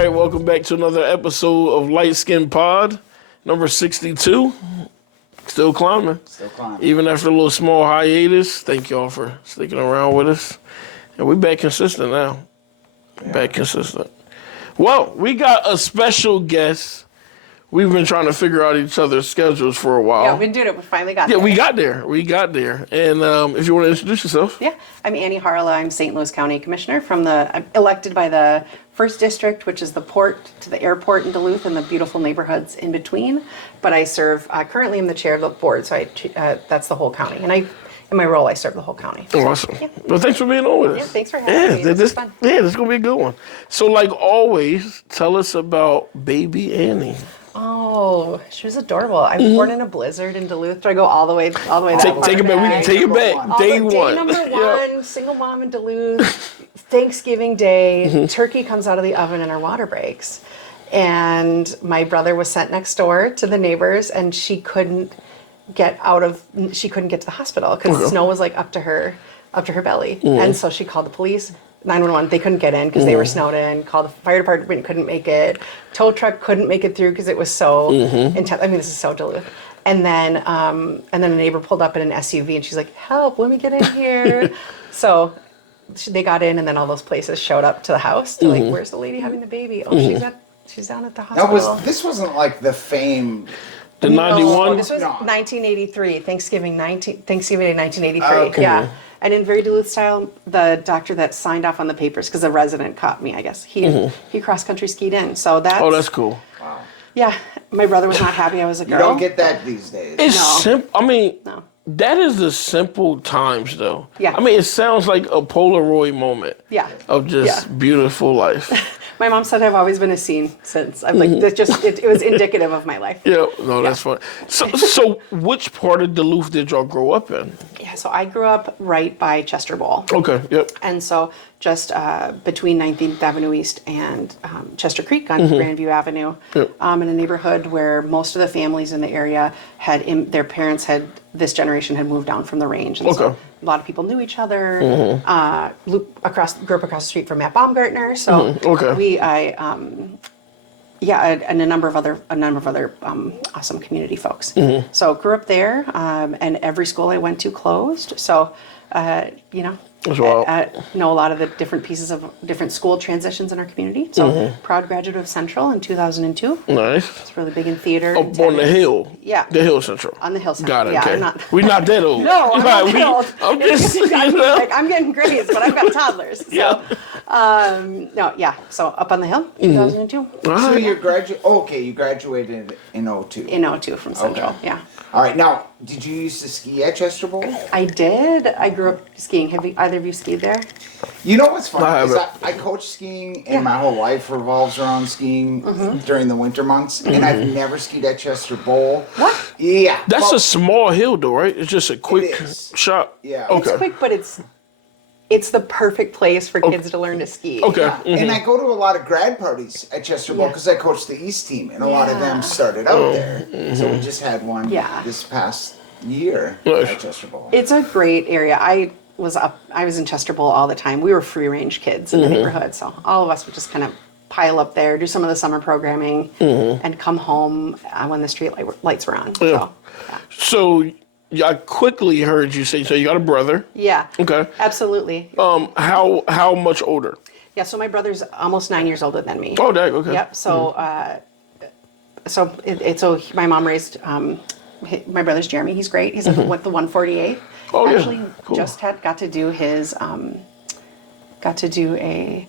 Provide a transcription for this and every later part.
right, welcome back to another episode of Light Skin Pod, number 62. Still climbing. Even after a little small hiatus. Thank y'all for sticking around with us. And we're back consistent now. Yeah. Back consistent. Well, we got a special guest. We've been trying to figure out each other's schedules for a while. Yeah, we've been doing it. We finally got there. Yeah, we got there. And if you want to introduce yourself. Yeah, I'm Annie Harala. I'm St. Louis County Commissioner I'm elected by the 1st District, which is the port to the airport in Duluth and the beautiful neighborhoods in between. But I serve, currently I'm the chair of the board, so that's the whole county. And in my role, I serve the whole county. Oh, awesome. Yeah. Well, thanks for being on with us. Yeah, thanks for having me. This is fun. Yeah, this is going to be a good one. So, like always, tell us about baby Annie. Oh, she was adorable. I was born in a blizzard in Duluth. Do I go all the way that far? Take it back. We can take it back. Day one. Day number one, single mom in Duluth, Thanksgiving Day, turkey comes out of the oven and our water breaks. And my brother was sent next door to the neighbors and she couldn't get to the hospital because the snow was like up to her belly. And so she called the police. 911, they couldn't get in because they were snowed in. Called the fire department, couldn't make it. Tow truck couldn't make it through because it was so intense. I mean, this is so Duluth. And then a neighbor pulled up in an SUV and she's like, "Help! Let me get in here." So they got in, and then all those places showed up to the house. They're like, "Where's the lady having the baby? Oh, she's down at the hospital." This wasn't like the fame. The 91? This was 1983, Thanksgiving Day, 1983. Okay. Yeah. And in very Duluth style, the doctor that signed off on the papers, because a resident caught me, I guess, he cross-country skied in. So that's... Oh, that's cool. Wow. Yeah. My brother was not happy I was a girl. You don't get that these days. It's simple. I mean, No. that is the simple times, though. Yeah. I mean, it sounds like a Polaroid moment. Yeah. Of just beautiful life. My mom said I've always been a scene since. I'm like, that's just, it was indicative of my life. Yeah, no, that's fun. So which part of Duluth did y'all grow up in? Yeah, so I grew up right by Chester Bowl. Okay, yep. And so just between 19th Avenue East and Chester Creek on Grandview Avenue, in a neighborhood where most of the families in the area their parents this generation had moved down from the range. And so a lot of people knew each other. Grew up across the street from Matt Baumgartner. So and a number of other awesome community folks. So grew up there, and every school I went to closed. So I know a lot of the different pieces of different school transitions in our community. So proud graduate of Central in 2002. Nice. It's really big in theater. Up on the hill. Yeah. The Hill Central. On the Hill Central. Got it. Yeah, okay. We're not that old. No, I'm not that old. I'm just I'm getting grades, but I've got toddlers. So, So up on the hill, 2002. So you graduated in 02. In 02 from Central. Okay. Yeah. All right. Now, did you used to ski at Chester Bowl? I did. I grew up skiing. Have either of you skied there? You know what's funny is I coach skiing, and my whole life revolves around skiing during the winter months, and I've never skied at Chester Bowl. What? Yeah. That's a small hill, though, right? It's just a quick shot. Yeah. Okay. It's quick, but it's the perfect place for kids to learn to ski. Okay. Yeah. And I go to a lot of grad parties at Chester Bowl because I coach the East team, and a lot of them started out there. So we just had one this past year at Chester Bowl. It's a great area. I was in Chester Bowl all the time. We were free range kids in the neighborhood, so all of us would just kind of pile up there, do some of the summer programming, and come home when the street lights were on. Yeah. So I quickly heard you say, so you got a brother. Yeah. Okay. Absolutely. How much older? Yeah, so my brother's almost 9 years older than me. Oh, dang, okay. Yep. So, my mom raised my brother's Jeremy. He's great. He's with the 148. Oh, Actually, yeah. Cool. just got to do a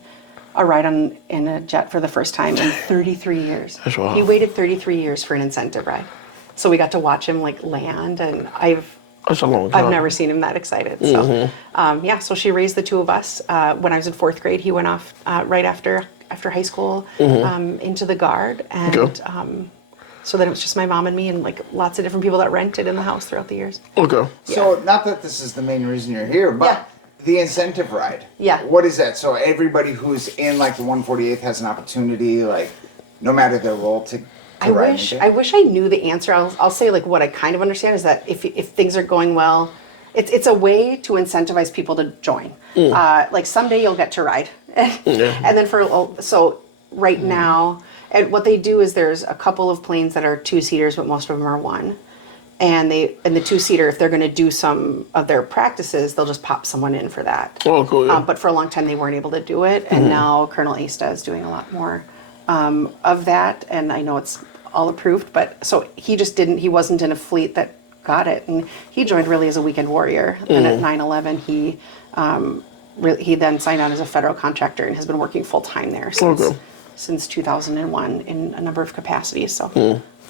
ride in a jet for the first time in 33 years. That's wild. He waited 33 years for an incentive ride. So we got to watch him land, and That's a long time. I've never seen him that excited. So, so she raised the two of us. When I was in 4th grade, he went off right after high school into the Guard, and so then it was just my mom and me, and like lots of different people that rented in the house throughout the years. Okay. So not that this is the main reason you're here, but the incentive ride. Yeah. What is that? So everybody who's in like the 148th has an opportunity, like no matter their role, to I wish I knew the answer. I'll say like what I kind of understand is that if things are going well, it's a way to incentivize people to join. Like someday you'll get to ride, and then right now. And what they do is there's a couple of planes that are 2-seaters, but most of them are 1. And the 2-seater, if they're going to do some of their practices, they'll just pop someone in for that. Oh, cool. Yeah. But for a long time, they weren't able to do it. And now Colonel Asta is doing a lot more of that. And I know it's all approved. But so he wasn't in a fleet that got it. And he joined really as a weekend warrior. And at 9/11, he then signed on as a federal contractor and has been working full time there since 2001 in a number of capacities. So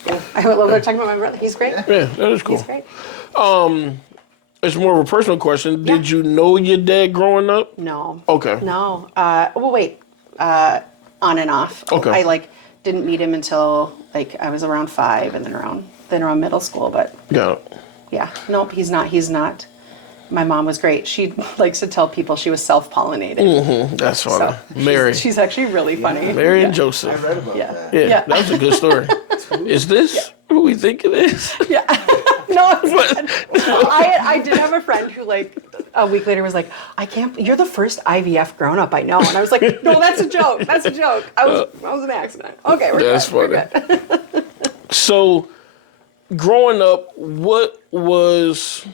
yeah, I would love to talk about my brother. He's great. Yeah, that is cool. He's great. It's more of a personal question. Did you know your dad growing up? No. Okay. No. Well, wait. On and off. Okay. I didn't meet him until I was around 5, and then around middle school. But Got it. yeah, nope. He's not. My mom was great. She likes to tell people she was self-pollinated. That's funny. So Mary. She's actually really funny. Mary and I Joseph. read about that. Yeah, that's a good story. Is this who we think it is? Yeah. No, it's not. I did have a friend who a week later was like, you're the first IVF grown-up I know. And I was like, no, that's a joke. That's a joke. I was an accident. Okay, That's good. funny. So, growing up, what was,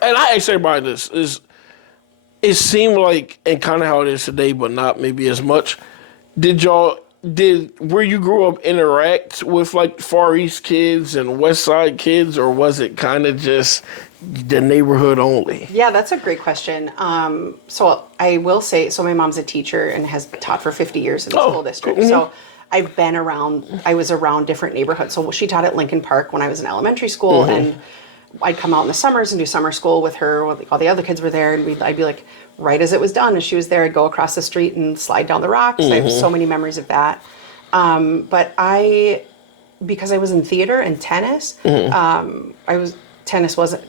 and I ask everybody this, it seemed like, and kind of how it is today, but not maybe as much, where you grew up interact with Far East kids and West Side kids, or was it kind of just the neighborhood only? Yeah, that's a great question. So I will say, my mom's a teacher and has taught for 50 years in the school district. Cool. So I was around different neighborhoods. So she taught at Lincoln Park when I was in elementary school, and I'd come out in the summers and do summer school with her. All the other kids were there, and I'd be right as it was done, and she was there, I'd go across the street and slide down the rocks. I have so many memories of that. But because I was in theater and tennis, tennis wasn't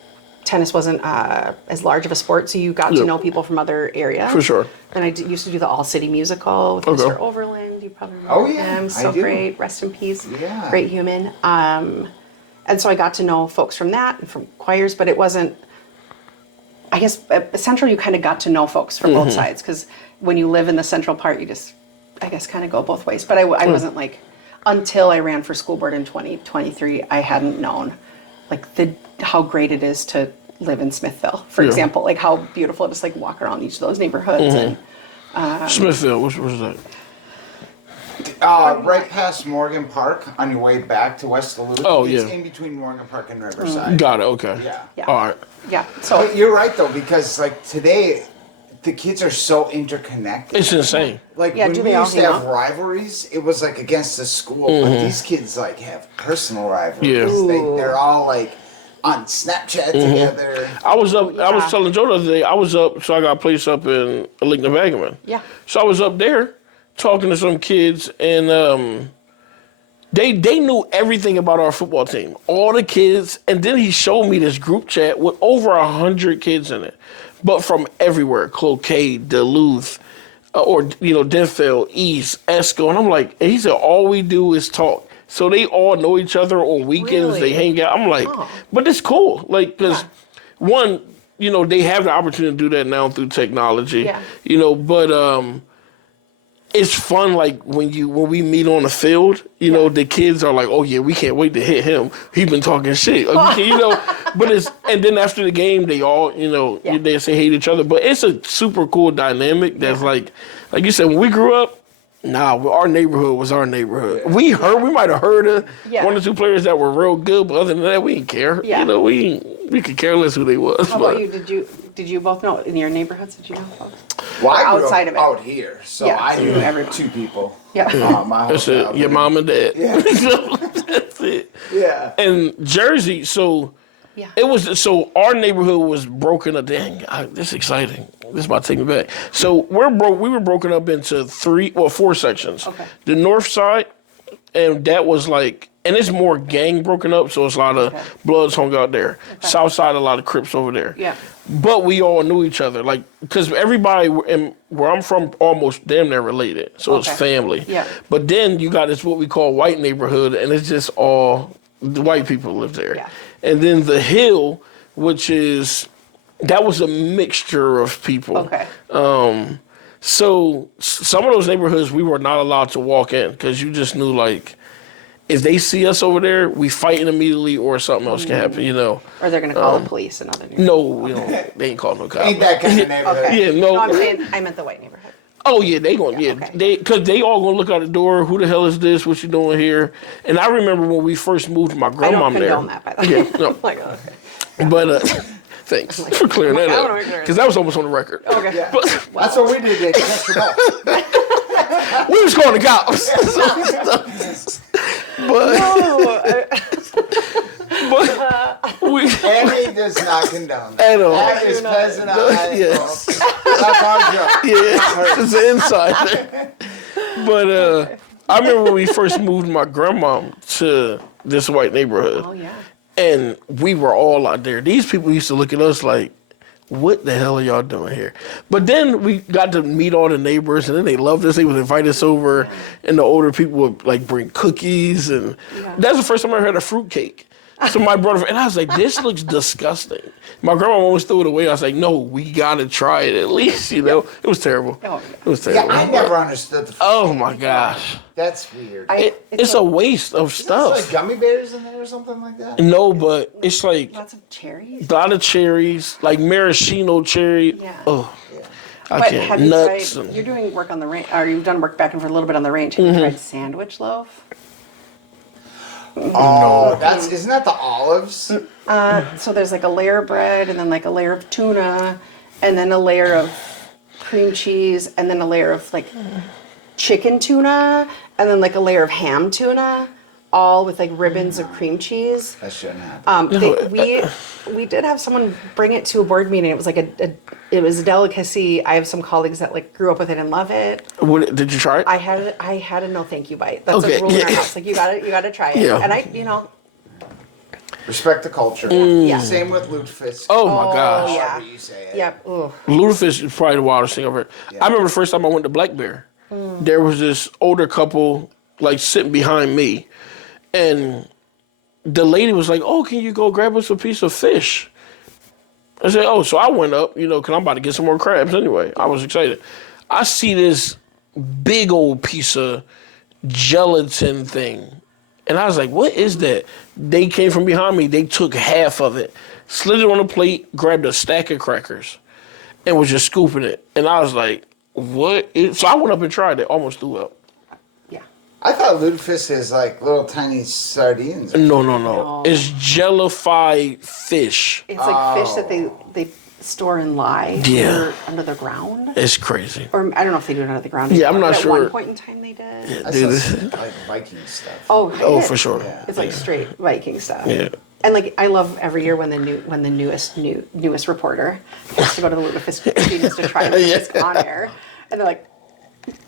as large of a sport, so you got to know people from other areas. For sure. And I used to do the All City musical with Mr. Overland. You probably remember Oh, yeah, him. So I do. great. Rest in peace. Yeah. Great human. And so I got to know folks from that and from choirs, but it wasn't, I guess, at Central you kind of got to know folks from both sides, because when you live in the central part, you just, I guess, kind of go both ways. But I wasn't until I ran for school board in 2023, I hadn't known how great it is to live in Smithville, for example, how beautiful it is to walk around each of those neighborhoods. And Smithville, where's that? Right past Morgan Park on your way back to West Duluth. Oh, it's yeah. in between Morgan Park and Riverside. Got it, okay. Yeah. All right. yeah, so But you're right, though, because today, the kids are so interconnected. It's insane. When do we they all used to hang have out? rivalries, it was against the school. But these kids have personal rivalries. Yeah. They're all on Snapchat together. I was telling Joe the other day, I was up, so I got a place up in Lickner-Vagaman. Yeah. So I was up there talking to some kids, and they knew everything about our football team. All the kids, and then he showed me this group chat with over 100 kids in it, but from everywhere, Cloquet, Duluth, Denfeld, East, Esco, and I'm like, and he said, all we do is talk. So they all know each other on weekends. Really? They hang out. I'm like, but it's cool. Because one, they have the opportunity to do that now through technology. Yeah. But it's fun. When we meet on the field, the kids are like, oh yeah, we can't wait to hit him. He's been talking shit. But and then after the game, they all, they say hey to each other. But it's a super cool dynamic. That's like you said, when we grew up. Nah, our neighborhood was our neighborhood. We might have heard one or two players that were real good, but other than that, we didn't care. Yeah. We could care less who they was. How about you? Did you both know in your neighborhoods? Did you know folks? Well, I grew outside up of it. out here, so Yeah, I so knew you knew two people. Yeah. My whole That's it. childhood. Your mom and dad. Yeah. So, that's it. Yeah. And Jersey, so Yeah. it was. So our neighborhood was broken up. Dang, this is exciting. This is about to take me back. So we were broken up into 4 sections. Okay. The north side, and that was and it's more gang broken up, so it's a lot of Bloods hung out there. Okay. South side, a lot of Crips over there. Yeah. But we all knew each other, because everybody where I'm from almost damn near related, so it's family. Yeah. But then you got this what we call white neighborhood, and it's just all the white people live there. Yeah. And then the hill, which is that was a mixture of people. Okay. So some of those neighborhoods we were not allowed to walk in because you just knew like if they see us over there, we fighting immediately or something else can happen, you know. Or they're gonna call the police and other neighborhoods. No, you know, they ain't calling no cops. Ain't that kind of neighborhood. Okay. Yeah, no. No, I'm saying I meant the white neighborhood. Oh yeah, they gonna okay. because they all gonna look out the door. Who the hell is this? What you doing here? And I remember when we first moved my I don't grandmom there. condone that, by the way. Yeah, no. Like, okay. But thanks for clearing that I up wanna make sure. because that was almost on the record. Okay. Yeah. But That's what we did at Chester Ball. we was calling the cops. But we. Annie does not condone At all. that. Is Pleasant Island. Yes. That's our joke. Yeah, it's an insider. But I remember when we first moved my grandmom to this white neighborhood. Oh yeah. And we were all out there. These people used to look at us like, what the hell are y'all doing here? But then we got to meet all the neighbors, and then they loved us. They would invite us over, and the older people would like bring cookies, and that's the first time I heard a fruit cake. So my brother, and I was like, this looks disgusting. My grandma almost threw it away. I was like, no, we gotta try it at least, you know? It was terrible. It was Yeah, terrible. I never understood the. Oh my gosh. That's weird. It's a waste of Is stuff. like gummy bears in there or something like that? No, but it's like Lots of cherries. a lot of cherries, like maraschino cherry. Yeah. Oh, I But can't. have you Nuts. tried? You're doing work on the range, or you've done work back and forth a little bit on the range. Have you tried sandwich loaf? Oh, isn't that the olives? So there's like a layer of bread, and then like a layer of tuna, and then a layer of cream cheese, and then a layer of like chicken tuna, and then like a layer of ham tuna, all with like ribbons of cream cheese. That shouldn't happen. We did have someone bring it to a board meeting. It was like it was a delicacy. I have some colleagues that like grew up with it and love it. Did you try it? I had a no thank you bite. That's Okay, a rule in our yeah. house. Like you gotta try it. Yeah. And I Respect the culture. Yeah. Same with lutefisk. Oh my gosh. yeah. However you say it. Yep. Ugh. Lutefisk is probably the wildest thing I've heard. Yeah. I remember the first time I went to Black Bear. There was this older couple like sitting behind me, and the lady was like, "Oh, can you go grab us a piece of fish?" I said, "Oh," so I went up, you know, because I'm about to get some more crabs anyway. I was excited. I see this big old piece of gelatin thing, and I was like, "What is that?" They came from behind me. They took half of it, slid it on a plate, grabbed a stack of crackers, and was just scooping it. And I was like, "What?" So I went up and tried it. Almost threw up. Yeah. I thought lutefisk is like little tiny sardines. No. It's jellified fish. It's like fish that they store in lye under the ground. It's crazy. Or I don't know if they do it under the ground. Yeah, I'm not but sure. At one point in time they did. I Dude. saw some, like Viking stuff. Oh, For sure. Yeah. It's like straight Viking stuff. Yeah. And like I love every year when the newest reporter has to go to the lutefisk meetings to try lutefisk on air, and they're like,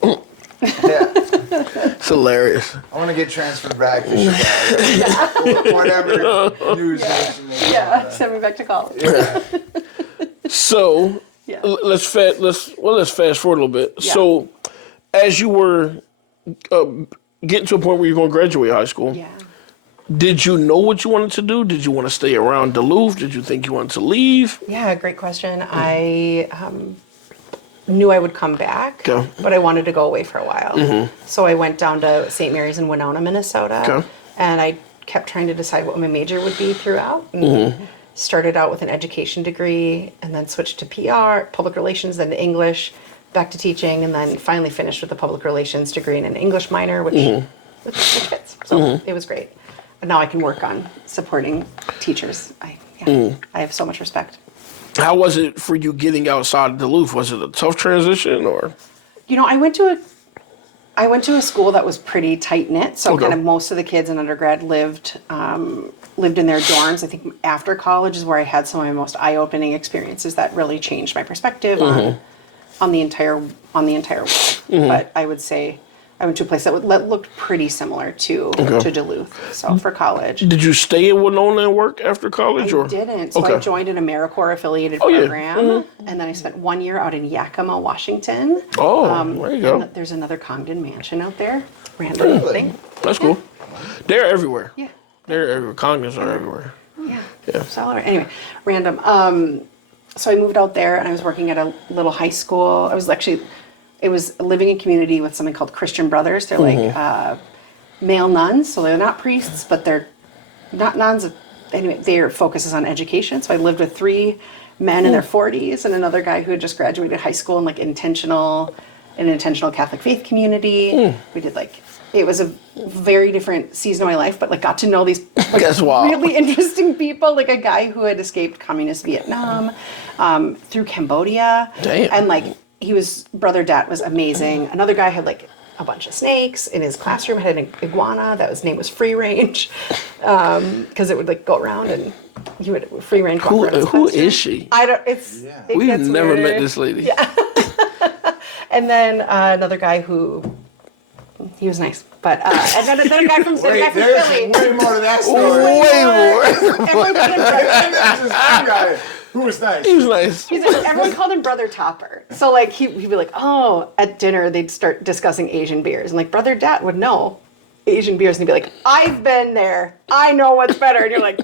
Yeah. It's hilarious. I want to get transferred back to Chicago. Whatever news station they yeah, send me back to college. So Yeah. let's fast forward a little bit. Yeah. So as you were getting to a point where you're going to graduate high school, Yeah. did you know what you wanted to do? Did you want to stay around Duluth? Did you think you wanted to leave? Yeah, great question. I knew I would come back, Okay. but I wanted to go away for a while. So I went down to St. Mary's in Winona, Minnesota, Okay. and I kept trying to decide what my major would be throughout. And started out with an education degree, and then switched to PR, public relations, then to English, back to teaching, and then finally finished with a public relations degree and an English minor, which fits. So it was great. And now I can work on supporting teachers. I have so much respect. How was it for you getting outside of Duluth? Was it a tough transition or? You know, I went to a school that was pretty tight knit. So Okay. kind of most of the kids in undergrad lived in their dorms. I think after college is where I had some of my most eye opening experiences that really changed my perspective on the entire world. But I would say I went to a place that looked pretty similar to Duluth. So for college. Did you stay in Winona and work after college? I or? didn't. So I joined an AmeriCorps affiliated Oh, yeah. program, and then I spent 1 year out in Yakima, Washington. Oh, there you go. And there's another Congdon mansion out there. Random thing. That's cool. They're everywhere. Yeah. They're everywhere. Congons are everywhere. Yeah. So anyway, random. So I moved out there, and I was working at a little high school. I was actually it was living in community with something called Christian Brothers. They're like male nuns, so they're not priests, but they're not nuns. Anyway, their focus is on education. So I lived with 3 men in their 40s and another guy who had just graduated high school in like an intentional Catholic faith community. We did like, it was a very different season of my life, but like got to know these like, really interesting people, like a guy who had escaped communist Vietnam through Cambodia. Damn. And like Brother Dat was amazing. Another guy had like a bunch of snakes in his classroom, had an iguana that name was Free Range because it would like go around and you would free range. Who is she? I don't. We've never met this lady. Yeah. And then another guy who he was nice, but and then a guy from Philly. Way more to that story. Way more. There's this one guy who was nice. He was nice. Everyone called him Brother Topper. So like he'd be like, oh, at dinner they'd start discussing Asian beers, and like Brother Dat would know Asian beers, and he'd be like, I've been there. I know what's better, and you're like.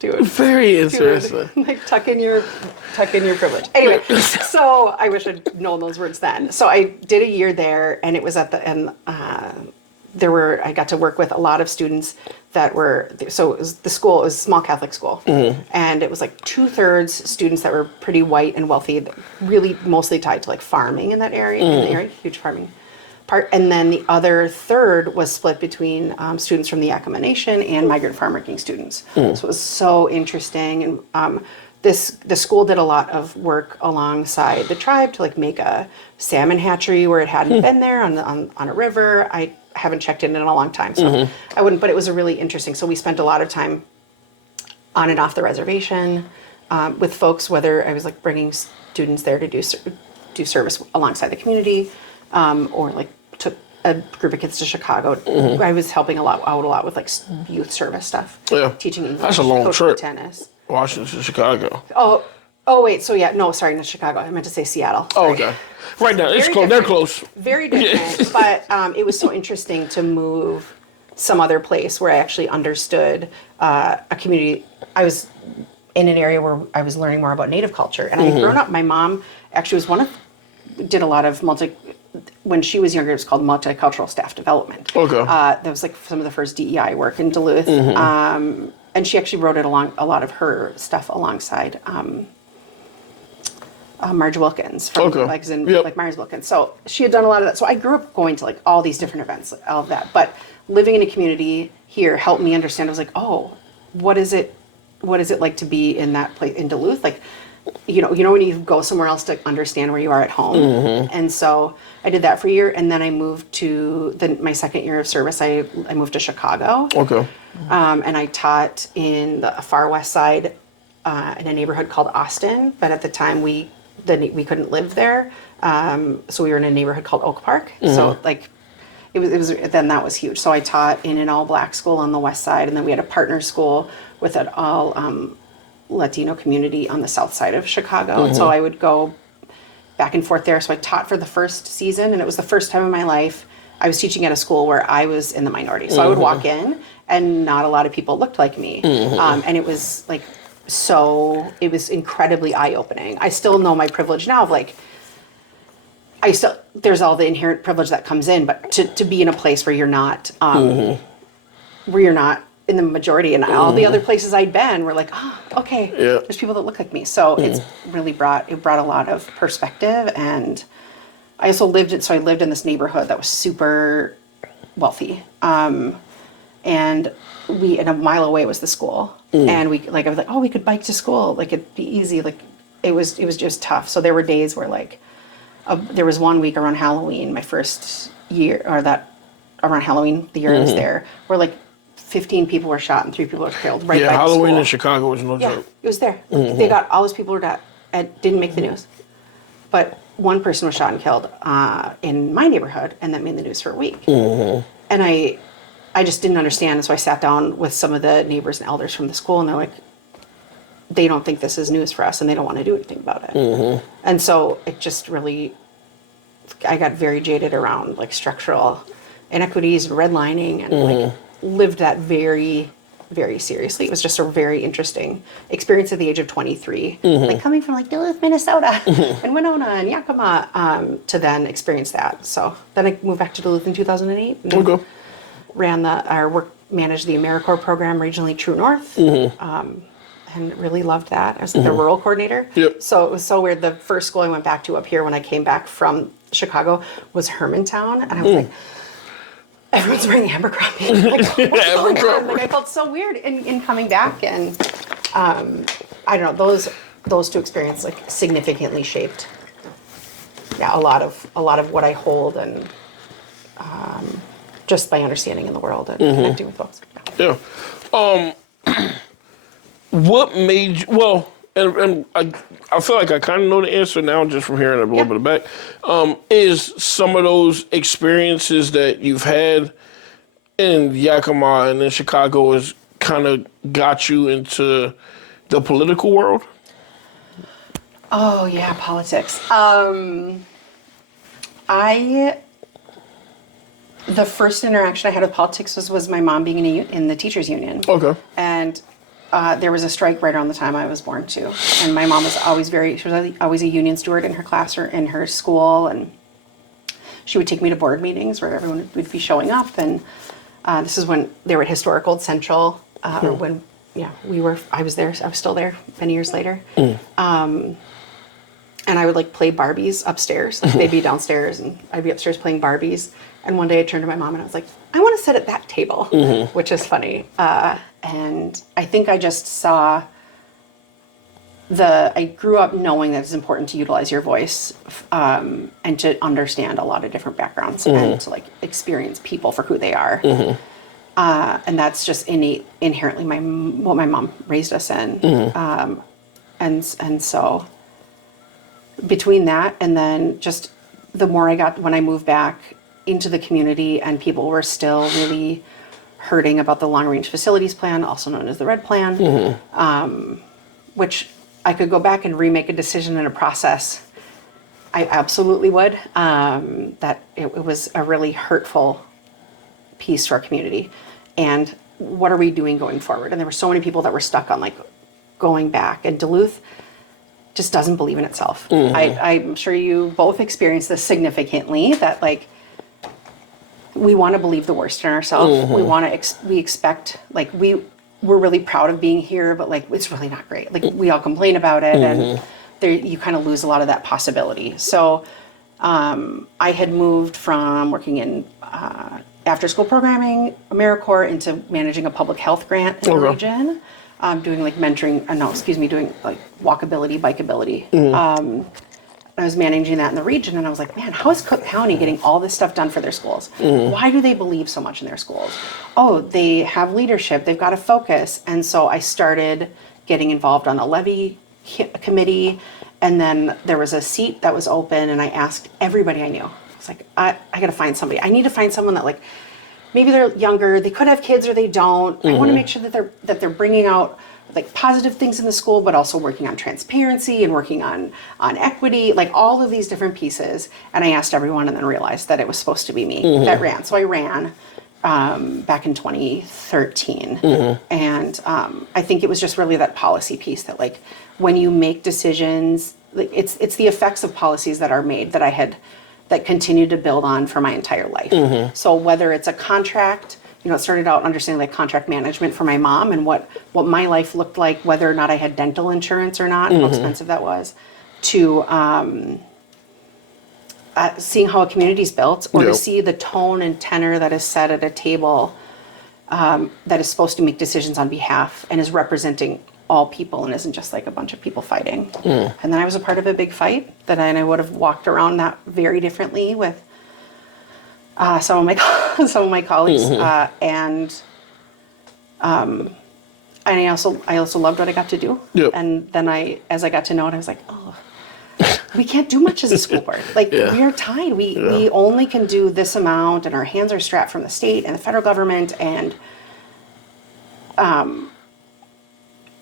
Dude, very interesting. Like tuck in your privilege. Anyway, so I wish I'd known those words then. So I did a year there, and it was at the end. I got to work with a lot of students that were. So it was it was a small Catholic school, and it was like 2/3 students that were pretty white and wealthy, really mostly tied to like farming in that area. In the area, huge farming part, and then the other third was split between students from the Yakama Nation and migrant farm working students. So it was so interesting, and the school did a lot of work alongside the tribe to like make a salmon hatchery where it hadn't been there on a river. I haven't checked in a long time, so I wouldn't. But it was a really interesting. So we spent a lot of time on and off the reservation with folks, whether I was like bringing students there to do service alongside the community, or like took a group of kids to Chicago. I was helping out a lot with like youth service stuff. Yeah, teaching English. That's a long trip. Tennis. Washington to Chicago. Oh wait. So yeah, no, sorry, not Chicago. I meant to say Seattle. Sorry. Oh, okay. Right now, it's close. They're close. Very different, but it was so interesting to move some other place where I actually understood a community. I was in an area where I was learning more about Native culture, and I had grown up. My mom actually was did a lot of when she was younger, it was called multicultural staff development. Okay. That was like some of the first DEI work in Duluth. And she actually wrote a lot of her stuff alongside Marge Wilkins from like Myers Wilkins. So she had done a lot of that. So I grew up going to like all these different events, all of that. But living in a community here helped me understand. I was like, oh, what is it like to be in that place in Duluth? Like, you know when you go somewhere else to understand where you are at home. And so I did that for a year, and then I moved to my second year of service. I moved to Chicago. Okay. And I taught in the far west side in a neighborhood called Austin, but at the time we couldn't live there, so we were in a neighborhood called Oak Park. So like it was then that was huge. So I taught in an all black school on the west side, and then we had a partner school with an all Latino community on the south side of Chicago. And so I would go back and forth there. So I taught for the first season, and it was the first time in my life I was teaching at a school where I was in the minority. So I would walk in, and not a lot of people looked like me. And it was like, it was incredibly eye-opening. I still know my privilege now of like, there's all the inherent privilege that comes in, but to be in a place where you're not, in the majority, and all the other places I'd been were like, oh, okay, there's people that look like me. So it's really brought a lot of perspective. And I also lived in this neighborhood that was super wealthy. And a mile away was the school. And I was like, oh, we could bike to school. Like it'd be easy. Like it was just tough. So there were days where like, there was 1 week around Halloween, my first year, around Halloween, the year I was there, where like 15 people were shot and 3 people were killed right by the Halloween school. in Chicago was no joke. It was there. They got all those people were dead. It didn't make the news. But one person was shot and killed in my neighborhood, and that made the news for a week. And I just didn't understand. And so I sat down with some of the neighbors and elders from the school, and they're like, they don't think this is news for us, and they don't want to do anything about it. And so it just really, I got very jaded around like structural inequities, redlining, and like lived that very very seriously. It was just a very interesting experience at the age of 23, like coming from like Duluth, Minnesota, and Winona and Yakima, to then experience that. So then I moved back to Duluth in 2008 and managed the AmeriCorps program regionally True North. And really loved that. I was like the rural coordinator. Yep. So it was so weird. The first school I went back to up here when I came back from Chicago was Hermantown. And I was like, everyone's wearing Abercrombie. Like, what's going on? Like, I felt so weird in coming back. And I don't know, those two experiences like significantly shaped a lot of what I hold and just my understanding in the world and connecting with folks. Yeah. What made you, well, and I feel like I kind of know the answer now just from hearing it a little bit back, is some of those experiences that you've had in Yakima and in Chicago has kind of got you into the political world? Oh, yeah, politics. The first interaction I had with politics was my mom being in the teachers union. Okay. And there was a strike right around the time I was born too. And my mom was always always a union steward in her class or in her school. And she would take me to board meetings where everyone would be showing up. And this is when they were at Historic Old Central, when, I was still there many years later. And I would like play Barbies upstairs. Like they'd be downstairs and I'd be upstairs playing Barbies. And one day I turned to my mom and I was like, I want to sit at that table, which is funny. And I think I just saw I grew up knowing that it's important to utilize your voice and to understand a lot of different backgrounds and to like experience people for who they are. And that's just inherently what my mom raised us in. And so between that and then just the more when I moved back into the community and people were still really hurting about the long range facilities plan, also known as the RED plan, which I could go back and remake a decision in a process. I absolutely would. That it was a really hurtful piece to our community. And what are we doing going forward? And there were so many people that were stuck on like going back. And Duluth just doesn't believe in itself. I'm sure you both experienced this significantly, that like we want to believe the worst in ourselves. We expect, like we're really proud of being here, but like it's really not great. Like we all complain about it, and you kind of lose a lot of that possibility. So I had moved from working in after school programming, AmeriCorps, into managing a public health grant in the region. Doing like mentoring, doing like walkability, bikeability. I was managing that in the region, and I was like, man, how is Cook County getting all this stuff done for their schools? Why do they believe so much in their schools? Oh, they have leadership, they've got a focus. And so I started getting involved on a levy committee, and then there was a seat that was open, and I asked everybody I knew. I was like, I gotta find somebody. I need to find someone that like, maybe they're younger, they could have kids or they don't. I want to make sure that they're bringing out like positive things in the school, but also working on transparency and working on equity, like all of these different pieces. And I asked everyone and then realized that it was supposed to be me that ran. So I ran back in 2013. And I think it was just really that policy piece that like when you make decisions, like it's the effects of policies that are made that continue to build on for my entire life. So whether it's a contract, it started out understanding like contract management for my mom and what my life looked like, whether or not I had dental insurance or not, how expensive that was, to seeing how a community's built, or to see the tone and tenor that is set at a table that is supposed to make decisions on behalf and is representing all people and isn't just like a bunch of people fighting. And then I was a part of a big fight that I would have walked around that very differently with some of my colleagues, and I also loved what I got to do. And then as I got to know it, I was like, oh, we can't do much as a school board. Like we are tied. We only can do this amount, and our hands are strapped from the state and the federal government, and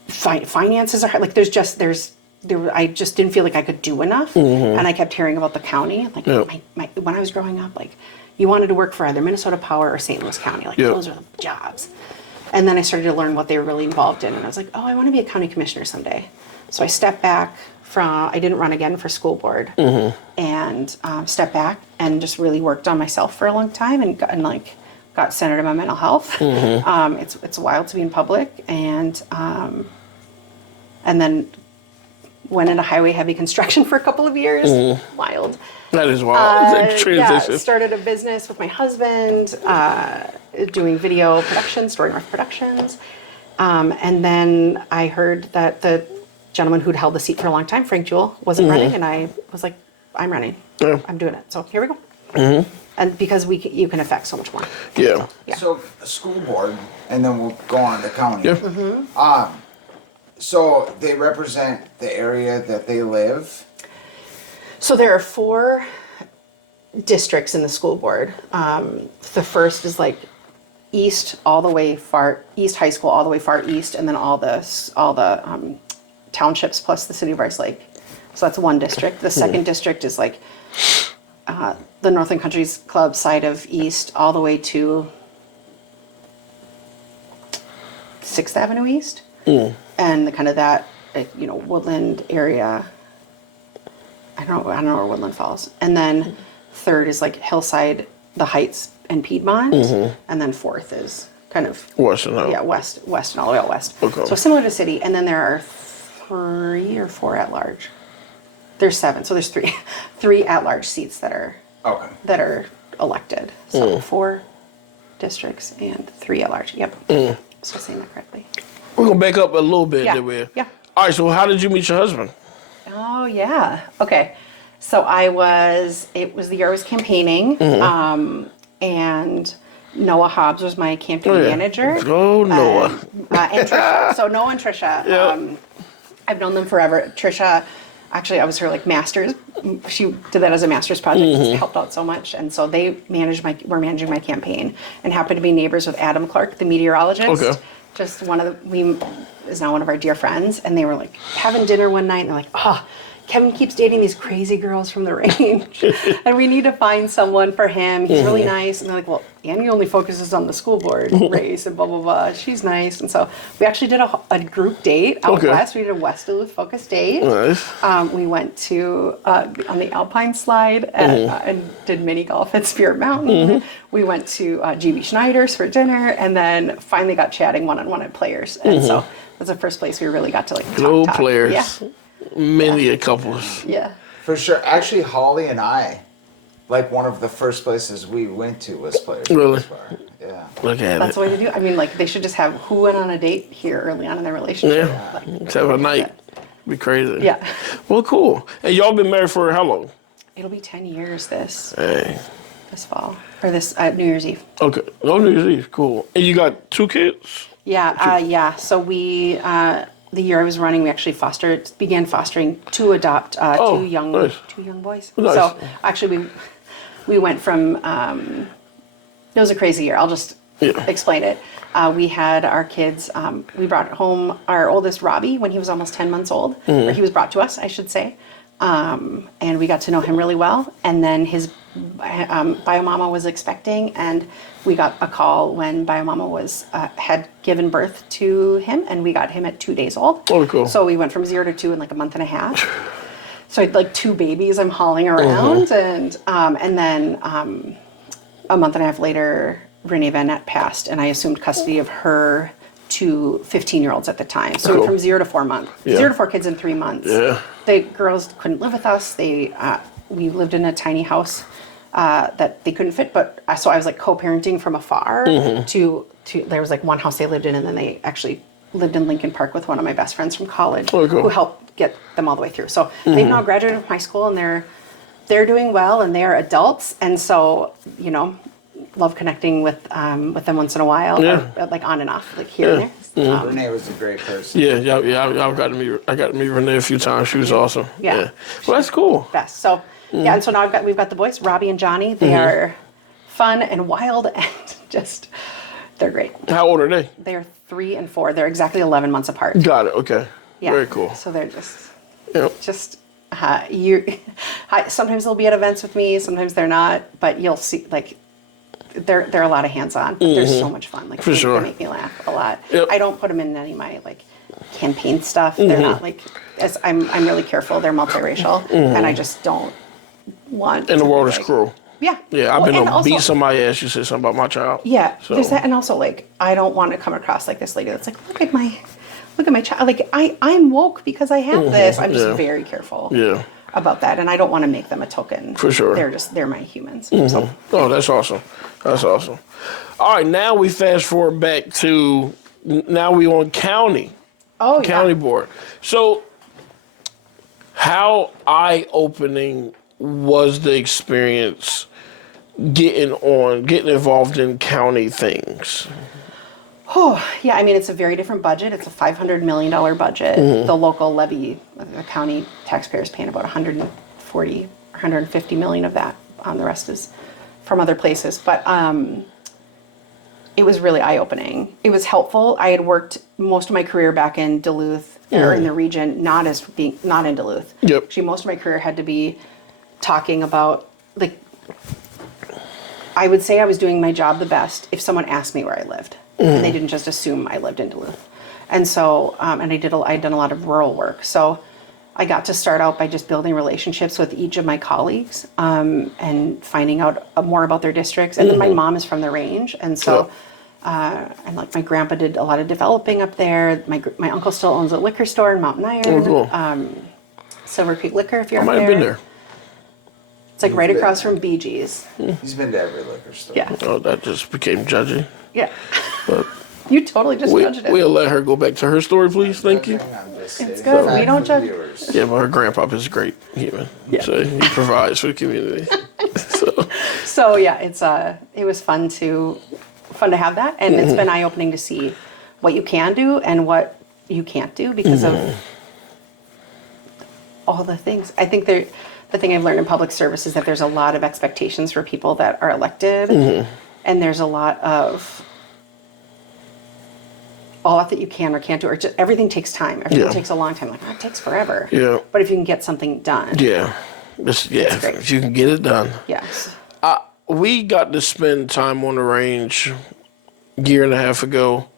finances are hard. Like I just didn't feel like I could do enough, and I kept hearing about the county. Like when I was growing up, like you wanted to work for either Minnesota Power or St. Louis County. Like those are the jobs. And then I started to learn what they were really involved in. And I was like, oh, I want to be a county commissioner someday. So I stepped back I didn't run again for school board, and stepped back and just really worked on myself for a long time and got centered in my mental health. It's wild to be in public, and then went into highway heavy construction for a couple of years. Wild. That is wild. Transition. Yeah, started a business with my husband, doing video production, Story North Productions. And then I heard that the gentleman who'd held the seat for a long time, Frank Jewell, wasn't running, and I was like, I'm running. Yeah. I'm doing it. So here we go. And because you can affect so much more. Yeah. So school board, and then we'll go on to county. Yeah. So they represent the area that they live. So there are 4 districts in the school board. The first is like east all the way far east high school all the way far east, and then all the townships plus the city of Rice Lake. So that's one district. The second district is like the Northern Countries Club side of east all the way to 6th Avenue East, and the kind of that Woodland area. I don't know where Woodland falls. And then third is like Hillside, the Heights, and Piedmont, and then fourth is kind of West and west and all the way out west. Okay. So similar to city, and then there are 3 or 4 at large. There's 7, so there's 3 at large seats that are elected. So 4 districts and 3 at large. Yep. So saying that correctly. We're gonna back up a little bit. Yeah. There, Yeah. All right. So how did you meet your husband? Oh yeah. Okay. So it was the year I was campaigning, and Noah Hobbs was my campaign manager. Oh, Noah. And Trisha. So Noah and Trisha. Yeah. I've known them forever. Trisha, actually, I was her master's. She did that as a master's project. It's helped out so much, and so they were managing my campaign, and happened to be neighbors with Adam Clark, the meteorologist. Okay. Just is now one of our dear friends, and they were like having dinner one night, and they're like, oh, Kevin keeps dating these crazy girls from the range, and we need to find someone for him. He's really nice. And they're like, well, Annie only focuses on the school board race and blah, blah, blah. She's nice. And so we actually did a group date out west. We did a West Duluth focused date. Nice. We went to, on the Alpine slide and did mini golf at Spirit Mountain. We went to G.B. Schneider's for dinner, and then finally got chatting one-on-one at Players. And so that's the first place we really got to talk. Players. Yeah. Many a couples. Yeah. For sure. Actually, Holly and I, one of the first places we went to was Players. Really? Yeah. Look at That's the way to do it. I mean, they should just have who went on a date here early on in their relationship. Yeah. Let's have a night. Be crazy. Yeah. Well, cool. And y'all been married for how long? It'll be 10 years this fall. Or this New Year's Eve. Okay. Oh, New Year's Eve. Cool. And you got 2 kids? Yeah. So we... the year I was running, we actually began fostering to adopt 2 young boys. Nice. So actually, we went from. It was a crazy year. I'll just explain it. We had our kids. We brought home our oldest Robbie when he was almost 10 months old, or he was brought to us, I should say, and we got to know him really well. And then his biomama was expecting, and we got a call when biomama had given birth to him, and we got him at 2 days old. Oh, cool. So we went from 0 to 2 in a month and a half. So I had 2 babies I'm hauling around, and then a month and a half later, Renee Van Nett passed, and I assumed custody of her 2 15-year-olds at the time. So we went from 0 to 4 months. 0 to 4 kids in 3 months. Yeah. The girls couldn't live with us. We lived in a tiny house that they couldn't fit, but so I was co-parenting from afar. To there was one house they lived in, and then they actually lived in Lincoln Park with one of my best friends from college, who helped get them all the way through. So they've now graduated from high school, and they're doing well, and they are adults, and so love connecting with them once in a while, or, on and off, here and there. Renee was a great person. Yeah. I got to meet Renee a few times. She was awesome. Yeah. Well, that's cool. Best. So and so now we've got the boys, Robbie and Johnny. They are fun and wild, and just they're great. How old are they? They're 3 and 4. They're exactly 11 months apart. Got it. Okay. Yeah. Very cool. So they're just sometimes they'll be at events with me, sometimes they're not, but you'll see they're a lot of hands-on, but they're so much fun. Like, For sure. They make me laugh a lot. Yep. I don't put them in any of my like campaign stuff. They're not like, as I'm really careful. They're multiracial, and I just don't want. And the world is like, cruel. Yeah. Yeah, I've been and to also, beat somebody ass. You said something about my child. Yeah, So. there's that, and also like I don't want to come across like this lady that's like, look at my child. Like I'm woke because I have this. I'm just very careful. Yeah. About that, and I don't want to make them a token. For sure. They're my humans. So. Oh, that's awesome. That's awesome. All right, now we fast forward back to now we on county board. So, how eye-opening was the experience getting involved in county things? Oh, yeah, I mean, it's a very different budget. It's a $500 million budget. The local levy, the county taxpayers paying about 140, 150 million of that. The rest is from other places. But it was really eye-opening. It was helpful. I had worked most of my career back in Duluth, or in the region, not in Duluth. Yep. Actually, most of my career had to be talking about, like, I would say I was doing my job the best if someone asked me where I lived. And they didn't just assume I lived in Duluth. And so, and I'd done a lot of rural work. So I got to start out by just building relationships with each of my colleagues and finding out more about their districts. And then my mom is from the range. And so, and like my grandpa did a lot of developing up there. My uncle still owns a liquor store in Mountain Iron. Oh, cool. Silver Creek Liquor, if you're I up might there. have been there. It's like right across from BG's. He's been to every liquor store. Yeah. Oh, that just became judgy. Yeah. But You totally just judged it. we'll let her go back to her story, please. Thank you. It's good. We don't judge. Yeah, but her grandpop is a great human. Yeah. So he provides for the community. So yeah, it was fun to have that, and it's been eye-opening to see what you can do and what you can't do because of all the things. I think the thing I've learned in public service is that there's a lot of expectations for people that are elected, and there's a lot of all that you can or can't do, or just, everything takes time. Everything takes a long time. Like, it takes forever. Yeah. But if you can get something done. Yeah. It's great. If you can get it done. Yes. We got to spend time on the range a year and a half ago,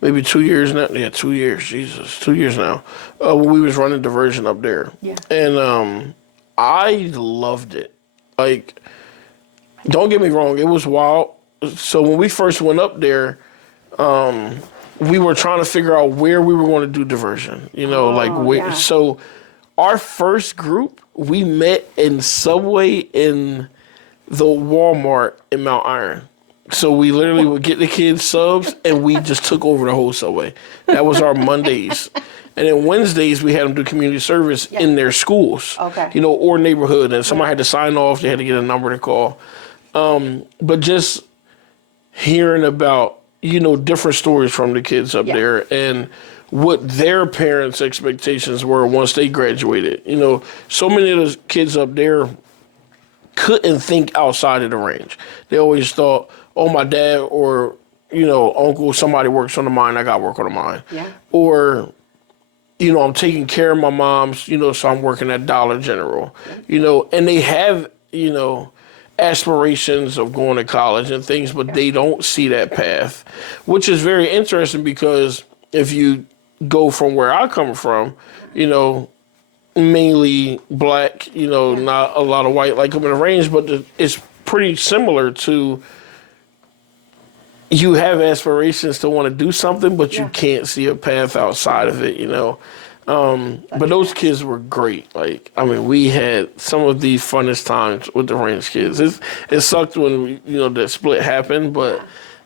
maybe 2 years now. Yeah, 2 years. Jesus, 2 years now. When we was running diversion up there. Yeah. And I loved it. Like, don't get me wrong, it was wild. So when we first went up there, we were trying to figure out where we were going to do diversion. You know, yeah. So our first group, we met in Subway in the Walmart in Mount Iron. So we literally would get the kids subs, and we just took over the whole Subway. That was our Mondays. And then Wednesdays, we had them do community service in their schools. Okay. You know, or neighborhood. And somebody had to sign off. They had to get a number to call. But just hearing about, you know, different stories from the kids up there and what their parents' expectations were once they graduated. You know, so many of the kids up there couldn't think outside of the range. They always thought, oh, my dad or, you know, uncle, somebody works on the mine, I got to work on the mine. Yeah. Or, you know, I'm taking care of my mom's, you know, so I'm working at Dollar General. You know, and they have, you know, aspirations of going to college and things, but they don't see that path, which is very interesting because if you go from where I come from, you know, mainly black, you know, not a lot of white like up in the range, but it's pretty similar to you have aspirations to want to do something, but you can't see a path outside of it, you know. But those kids were great. Like, I mean, we had some of the funnest times with the range kids. It sucked when, you know, that split happened, but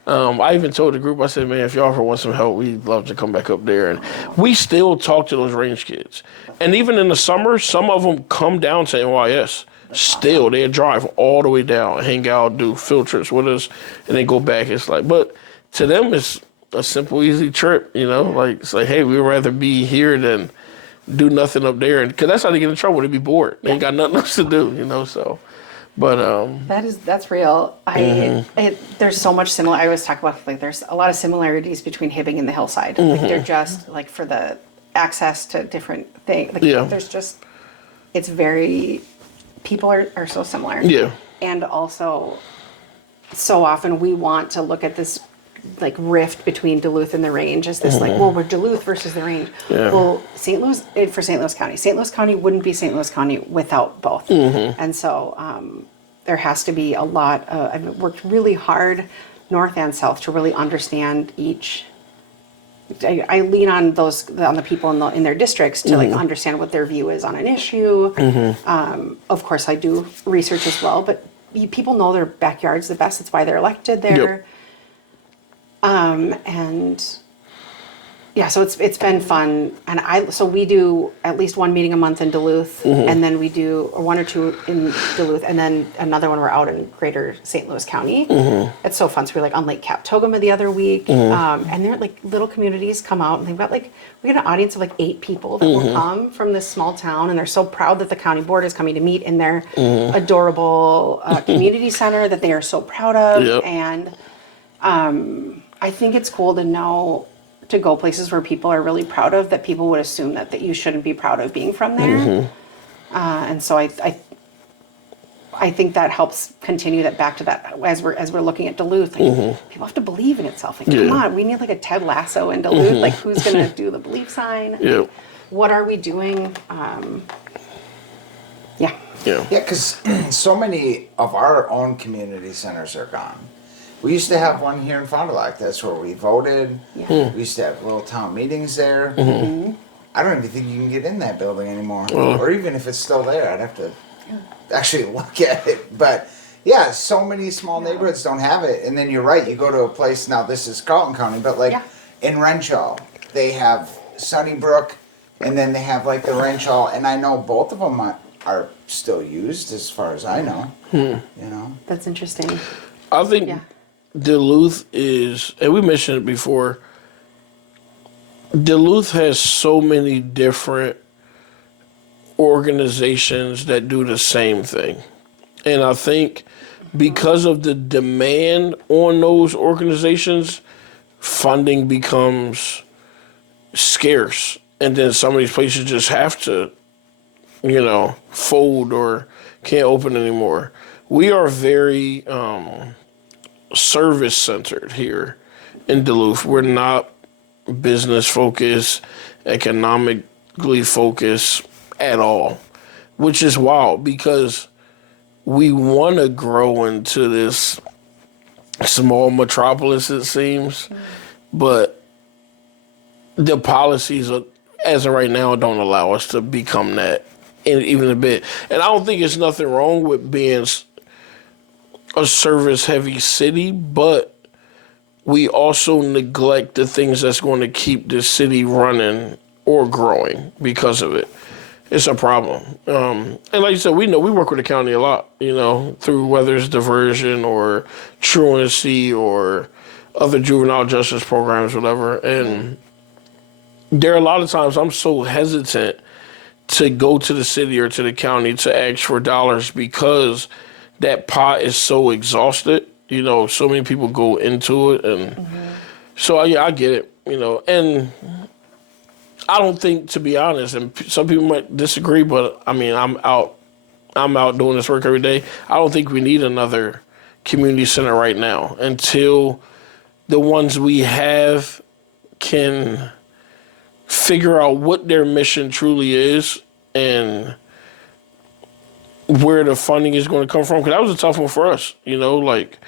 I even told the group, I said, man, if y'all ever want some help, we'd love to come back up there. And we still talk to those range kids. And even in the summer, some of them come down to NYS. Still, they drive all the way down, hang out, do field trips with us, and then go back. It's like, but to them, it's a simple, easy trip, you know? Like, it's like, hey, we'd rather be here than do nothing up there. And because that's how they get in trouble. They be bored. They ain't got nothing else to do, you know? So, but that's real. There's so much similar. I always talk about, like, there's a lot of similarities between Hibbing and the Hillside. Like, they're just, like, for the access to different things. Like, there's just, it's very, people are so similar. Yeah. And also, so often we want to look at this like rift between Duluth and the Range as this like, well, we're Duluth versus the Range. Yeah. Well, St. Louis County. St. Louis County wouldn't be St. Louis County without both. And so there has to be a lot of, I've worked really hard, north and south, to really understand each. I lean on the people in their districts to like understand what their view is on an issue. Of course, I do research as well, but people know their backyards the best. That's why they're elected there. Yep. And yeah, so it's been fun. And so we do at least one meeting a month in Duluth, and then we do one or two in Duluth, and then another one we're out in Greater St. Louis County. It's so fun. So we're like on Lake Captogama the other week, and they're like little communities come out, and they've got like, we got an audience of like 8 people that will come from this small town, and they're so proud that the county board is coming to meet in their adorable community center that they are so proud of. Yep. And I think it's cool to go places where people are really proud of, that people would assume that you shouldn't be proud of being from there. And so I think that helps continue that back to that as we're looking at Duluth. Like, people have to believe in itself. Like, come on, we need like a Ted Lasso in Duluth. Like, who's gonna do the believe sign? Yep. What are we doing? Yeah. Yeah. Yeah, because so many of our own community centers are gone. We used to have one here in Fond du Lac. That's where we voted. Yeah. We used to have little town meetings there. I don't even think you can get in that building anymore. Or even if it's still there, I'd have to actually look at it. But yeah, so many small neighborhoods don't have it. And then you're right, you go to a place, now this is Carleton County, but like in Renshaw, they have Sunnybrook, and then they have like the Renshaw, and I know both of them are still used as far as I know. You know? That's interesting. I think Duluth is, and we mentioned it before, Duluth has so many different organizations that do the same thing. And I think because of the demand on those organizations, funding becomes scarce. And then some of these places just have to, fold or can't open anymore. We are very service centered here in Duluth. We're not business focused, economically focused at all, which is wild because we want to grow into this small metropolis, it seems, but the policies as of right now don't allow us to become that even a bit. And I don't think there's nothing wrong with being a service-heavy city, but we also neglect the things that's going to keep the city running or growing because of it. It's a problem. And like you said, we work with the county a lot, through whether it's diversion or truancy or other juvenile justice programs, whatever. And there are a lot of times I'm so hesitant to go to the city or to the county to ask for dollars because that pot is so exhausted, so many people go into it. And so, I get it, and I don't think, to be honest, and some people might disagree, but I mean, I'm out doing this work every day. I don't think we need another community center right now until the ones we have can figure out what their mission truly is and where the funding is going to come from. Because that was a tough one for us, like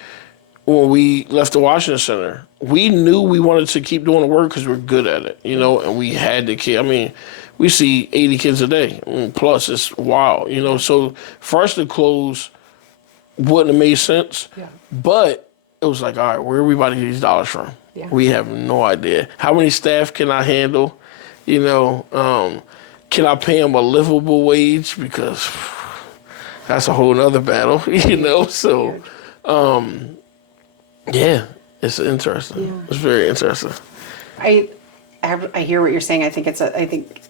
when we left the Washington Center, we knew we wanted to keep doing the work because we're good at it, and we had to keep. I mean, we see 80 kids a day, plus it's wild, So for us to close wouldn't have made sense, but it was like, all right, where are we about to get these dollars from? Yeah. We have no idea. How many staff can I handle? Can I pay them a livable wage? Because that's a whole other battle, So, it's interesting. Yeah. It's very interesting. I hear what you're saying. I think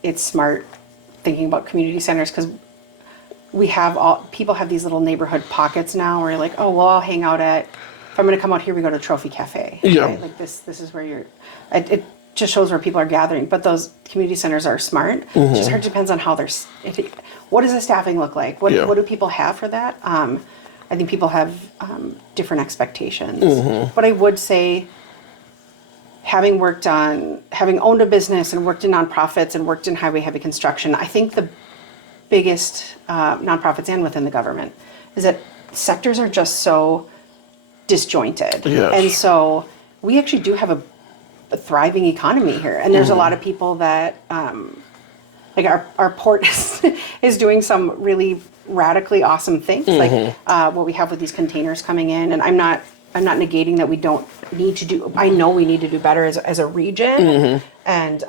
it's smart thinking about community centers because people have these little neighborhood pockets now where you're like, oh well, I'll hang out at. If I'm going to come out here, we go to Trophy Cafe. Yeah. Right? Like this is where it just shows where people are gathering. But those community centers are smart. It just depends on how what does the staffing look like? What do people have for that? I think people have different expectations. But I would say, having owned a business and worked in nonprofits and worked in highway heavy construction, I think the biggest nonprofits and within the government is that sectors are just so disjointed. Yes. And so we actually do have a thriving economy here. And there's a lot of people that, like our port is doing some really radically awesome things, like what we have with these containers coming in. And I'm not negating that we don't need to do. I know we need to do better as a region, and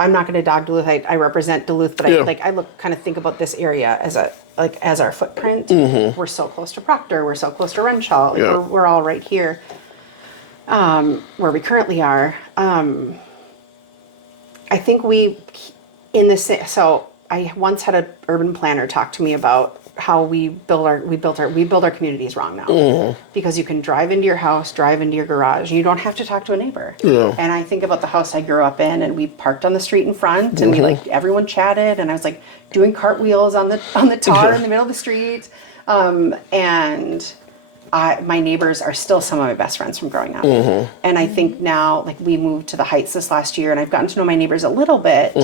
I'm not going to dog Duluth. I represent Duluth, but I think about this area as our footprint. We're so close to Proctor. We're so close to Renshaw. Like we're all right here, where we currently are. I think so I once had an urban planner talk to me about how we build our communities wrong now, because you can drive into your house, drive into your garage, and you don't have to talk to a neighbor. And I think about the house I grew up in, and we parked on the street in front, and everyone chatted, and I was like doing cartwheels on the tar in the middle of the street, and my neighbors are still some of my best friends from growing up. And I think now, like, we moved to the Heights this last year, and I've gotten to know my neighbors a little bit.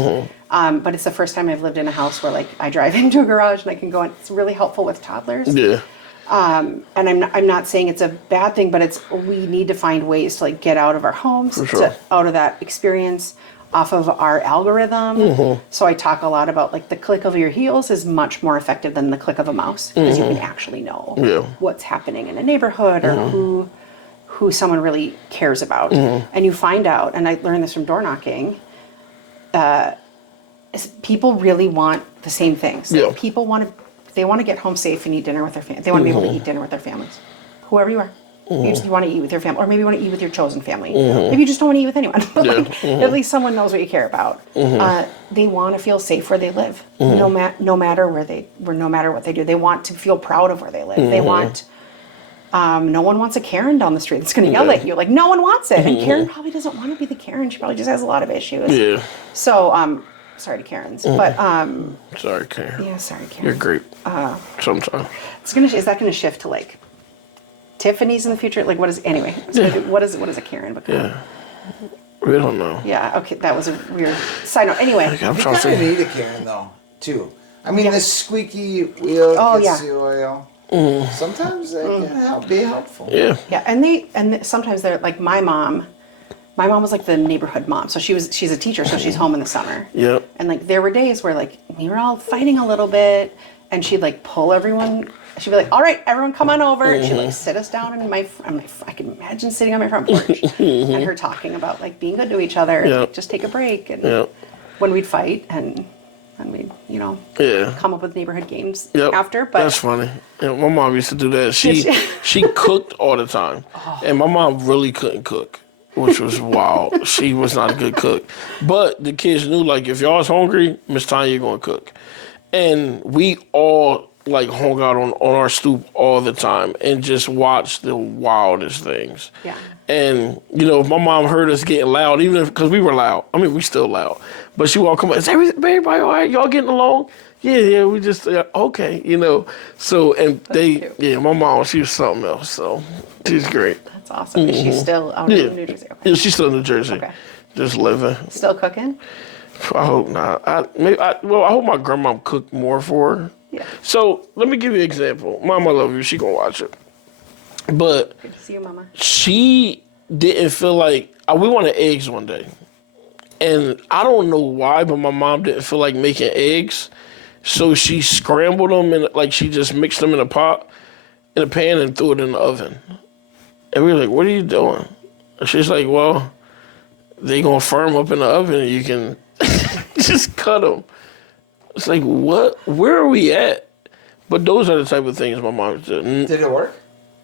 But it's the first time I've lived in a house where, like, I drive into a garage and I can go in. It's really helpful with toddlers. And I'm not saying it's a bad thing, but we need to find ways to, like, get out of our homes, out of that experience, off of our algorithm. So I talk a lot about, like, the click of your heels is much more effective than the click of a mouse, because you can actually know what's happening in a neighborhood or who someone really cares about. And you find out, and I learned this from door knocking, is people really want the same things. People want to get home safe and eat dinner with their family. They want to be able to eat dinner with their families, whoever you are. You want to eat with your family, or maybe you want to eat with your chosen family. Maybe you just don't want to eat with anyone. But at least someone knows what you care about. They want to feel safe where they live, no matter what they do. They want to feel proud of where they live. They want. No one wants a Karen down the street that's going to yell at you. Like, no one wants it. And Karen probably doesn't want to be the Karen. She probably just has a lot of issues. So, sorry to Karens, but sorry, Karen. Yeah, sorry, Karen. You're great. Sometimes is that going to shift to, like, Tiffany's in the future? Like, what is a Karen become? We don't know. Yeah. Okay, that was a weird side note. Anyway, I'm You trying kind of to need a Karen though, too. I mean, the squeaky wheel gets the oil. Sometimes they can be helpful. Yeah, and sometimes they're like my mom. My mom was like the neighborhood mom, so she's a teacher, so she's home in the summer. And, like, there were days where, like, we were all fighting a little bit, and she'd, like, pull everyone. She'd be like, "All right, everyone, come on over." And she'd, like, sit us down in I can imagine sitting on my front porch and her talking about, like, being good to each other, and, like, just take a break, and when we'd fight, and we'd come up with neighborhood games after. But that's funny. My mom used to do that. She cooked all the time, and my mom really couldn't cook, which was wild. She was not a good cook, but the kids knew, like, if y'all was hungry, Miss Tanya gonna cook, and we all, like, hung out on our stoop all the time and just watched the wildest things. And, if my mom heard us getting loud, even because we were loud, I mean, we still loud, but she would come up, "Is everybody all right? Y'all getting along?" Yeah, we just, okay, So, and my mom, she was something else, so she's great. That's awesome. Is she still out in New Jersey? Okay. Yeah, she's still in New Jersey. Okay. Just living. Still cooking? I hope not. I hope my grandma cooked more for her. Yeah. So let me give you an example. Mom, I love you. She gonna watch it. But good to see you, Mama. She didn't feel like we wanted eggs one day, and I don't know why, but my mom didn't feel like making eggs, so she scrambled them and, like, she just mixed them in a pot, in a pan, and threw it in the oven. And we were like, "What are you doing?" And she's like, "Well, they gonna firm up in the oven, and you can just cut them." It's like, what? Where are we at? But those are the type of things my mom did. Did it work?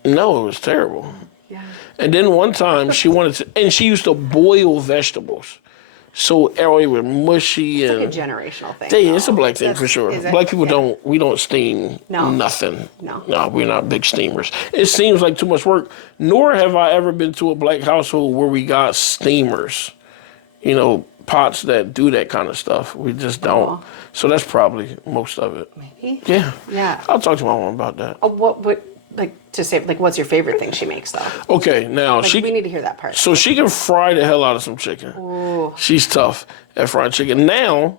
No, it was terrible. Yeah. And then one time she wanted to, and she used to boil vegetables. So everything was mushy. It's and like a generational thing. It's a black thing for sure. Black people we don't steam nothing. No, we're not big steamers. It seems like too much work. Nor have I ever been to a black household where we got steamers. Pots that do that kind of stuff. We just don't. So that's probably most of it. Maybe. Yeah. Yeah. I'll talk to my mom about that. What like to say like what's your favorite thing she makes though? Okay, now Like, we need to hear that part. so she can fry the hell out of some chicken. Ooh. She's tough at fried chicken. Now,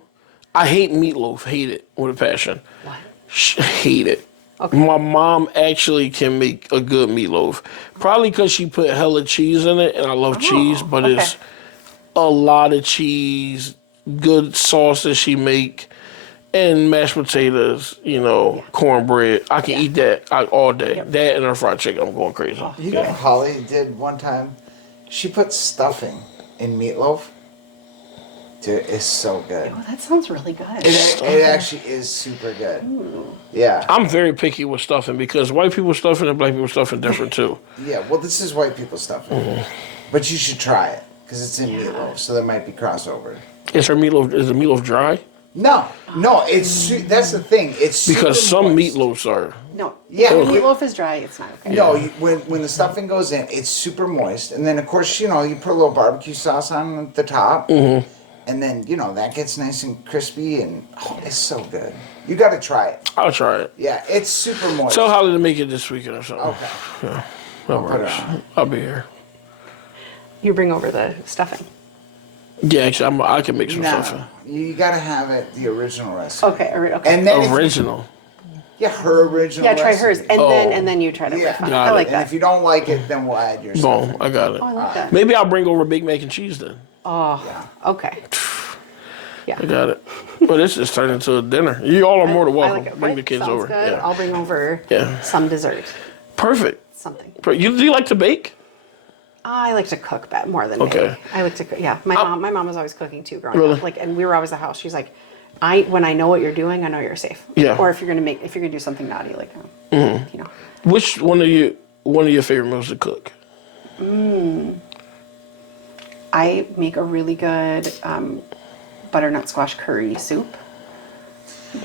I hate meatloaf. Hate it with a passion. What? Hate it. Okay. My mom actually can make a good meatloaf. Probably because she put hella cheese in it, and I love cheese, but okay. it's a lot of cheese, good sauce that she make, and mashed potatoes, cornbread. I can eat that all day. Yep. That and her fried chicken, I'm going crazy. You know what Holly did one time? She put stuffing in meatloaf. Dude, it's so good. Oh, that sounds really good. It actually is super good. Yeah. I'm very picky with stuffing because white people stuffing and black people stuffing different too. Yeah, well, this is white people stuffing. But you should try it because it's in meatloaf, so there might be crossover. Is the meatloaf dry? No, it's that's the thing. It's Because super some moist. meatloafs are. No. Yeah. When meatloaf is dry, it's not okay. No, when the stuffing goes in, it's super moist, and then of course you put a little barbecue sauce on the top, and then that gets nice and crispy, and it's so good. You got to try it. I'll try it. Yeah, it's super moist. Tell Holly to make it this weekend or something. Okay. Yeah, that put it works. on. I'll be here. You bring over the stuffing. Yeah, actually, I can make some stuffing. No, you got to have it the original recipe. Okay, okay. And then Original. her original. yeah, try recipe. hers, and then you try to riff on it. Got I it. like And that. if you don't like it, then we'll add your stuff. Boom, I got it. Oh, I like that. Maybe I'll bring over baked mac and cheese then. Oh, okay. Yeah. I got it. But this just turned into a dinner. You all are more than I welcome. like it. Bring the kids Sounds over. Good. Yeah. I'll bring over Yeah. some dessert, Perfect. something. Do you like to bake? I like to cook more than Okay. bake. I like to cook. Yeah, my mom was always cooking too growing Really? up. Like, and we were always the house. She's like, when I know what you're doing, I know you're safe. Yeah. Or if you're gonna do something naughty, like, Which one of your favorite meals to cook? I make a really good butternut squash curry soup,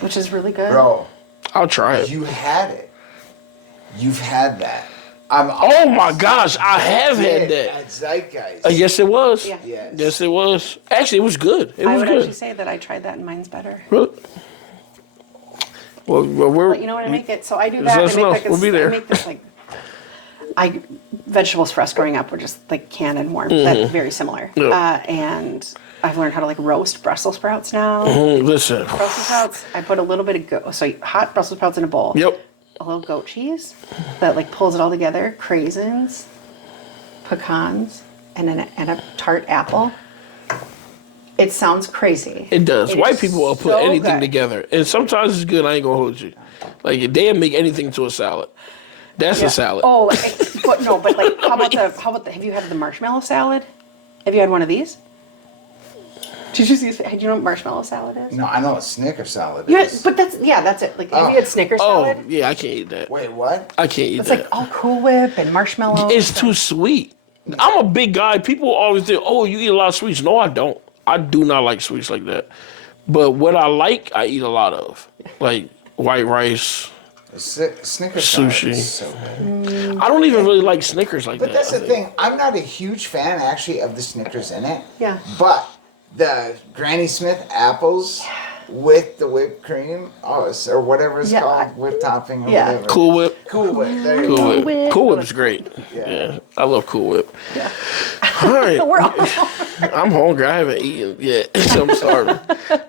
which is really good. Bro, I'll try it. you had it. You've had that. Oh my gosh, I have had that. At Zeitgeist. Yes, it was. Yeah. Yes. Yes, it was. Actually, it was good. It I was would good. actually say that I tried that and mine's better. Really? Well, we're. But you know what? I make it. So I do Just that. let us I know. make We'll be there. I make this vegetables for us growing up were just like canned and warm. That's very similar. Yeah. And I've learned how to like roast Brussels sprouts now. Listen. Brussels sprouts. I put a little bit of hot Brussels sprouts in a bowl. Yep. A little goat cheese that like pulls it all together. Craisins, pecans, and a tart apple. It sounds crazy. It does. It White is people will put so anything good. together, and sometimes it's good. I ain't gonna hold you. Like they'll make anything to a salad. That's a salad. Oh, but like, how about have you had the marshmallow salad? Have you had one of these? Did you see? Do you know what marshmallow salad is? No, I know what Snicker salad Yeah, is. but that's it. Like, have you had Snicker Oh, salad? yeah, I can't eat that. Wait, what? I can't eat It's that. like all Cool Whip and marshmallow. It's too sweet. I'm a big guy. People always think, "Oh, you eat a lot of sweets." No, I don't. I do not like sweets like that. But what I like, I eat a lot of, like white rice. Snicker salad Sushi. is so good. I don't even really like Snickers like But that. that's the thing. I'm not a huge fan, actually, of the Snickers in it. Yeah. But the Granny Smith apples with the whipped cream, or whatever it's Yeah, called, whipped topping or Yeah. whatever. Cool Whip. Cool Whip. There you Cool go. Whip. Whip. Cool Whip is great. Yeah. Yeah, I love Cool Whip. Yeah. All right. We're all I'm hungry. I haven't eaten yet. I'm starving.